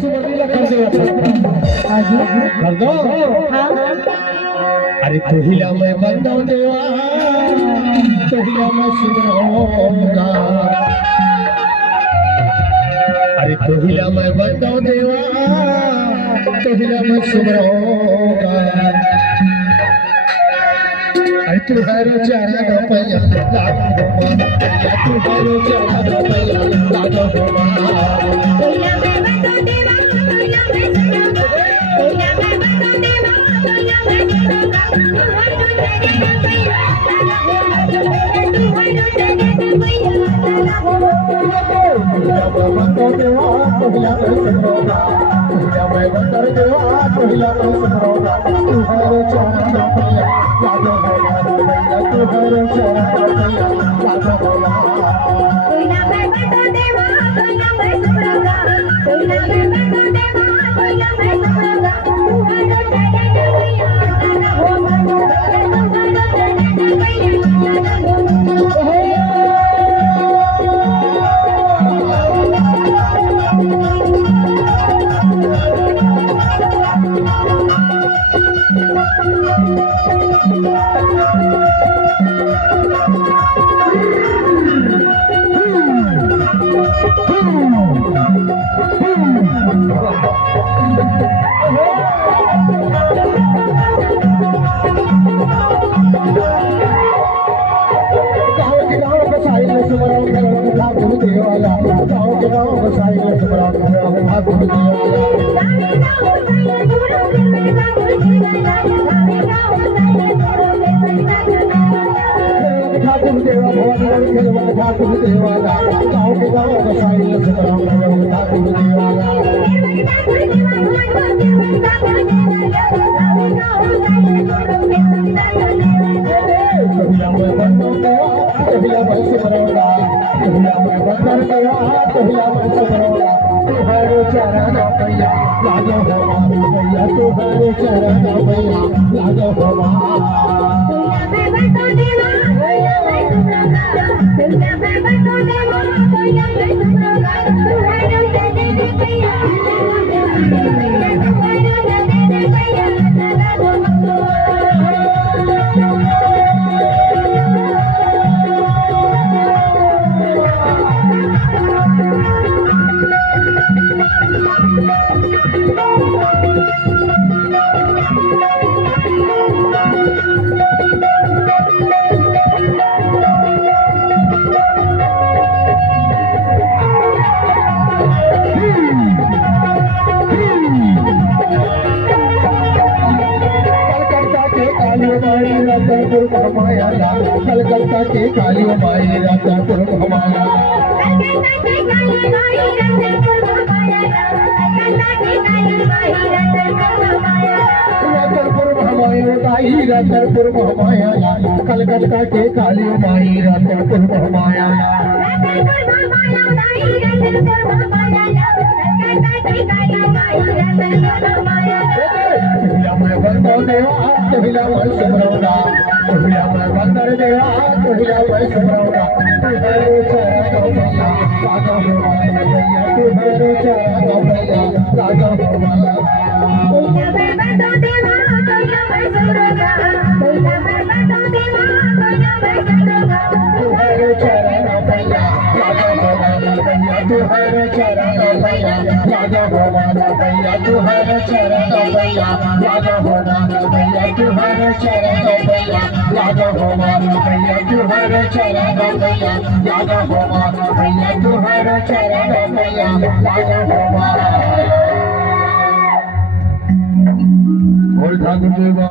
सुवर्णीला कर दो कर दो। अरे तुहिला मैं बंदो देवा तुहिला मैं सुवरूंगा। अरे तुहिला मैं बंदो देवा तुहिला मैं सुवरूंगा। अरे तू हरो चारा न पैया लागो तू हरो चारा न पैया लागो तुहिला मैं बंदो देवा तुहिला मैं सुवरूंगा। तुहिला मैं बंदो देवा तुहिला मैं सुवरूंगा। तू हरो चारा न पैया लागो तू हरो चारा न पैया लागो तुहिला मैं बंदो देवा तुहिला मैं सुवरूंगा। तुहिला मैं बंदो देवा तुहिला मैं सुवरूंगा। तू हरो चारा न पैया लागो तू हरो चारा न पैया लागो तुहिला मैं बंदो देवा तुहिला मैं सुवरूंगा। तुहिला मैं बंदो देवा तुहिला मैं सुवरूंगा। तू हरो चारा न पैया लागो तू हरो चारा न पैया लागो। कलकत्ता के काली माई रतनपुर घुमाया। रतनपुर घुमाया ताई रतनपुर घुमाया। कलकत्ता के काली माई रतनपुर घुमाया। मैं बंदो देवा तुहिला मैं सुवरूंगा। तुहिला मैं बंदो देवा तुहिला मैं सुवरूंगा। तू हरो चारा न पैया लागो भैया तू हरो चारा न पैया लागो तुहिला मैं बंदो देवा तुहिला मैं सुवरूंगा। तुहिला मैं बंदो देवा तुहिला मैं सुवरूंगा। तू हरो चारा न पैया लागो भैया तू हरो चारा न पैया लागो भैया तू हरो चारा न पैया लागो भैया तू हरो चारा न पैया लागो भैया तू हरो चारा न पैया लागो भैया तू हरो चारा न पैया लागो। बोल ठाकुर देवा।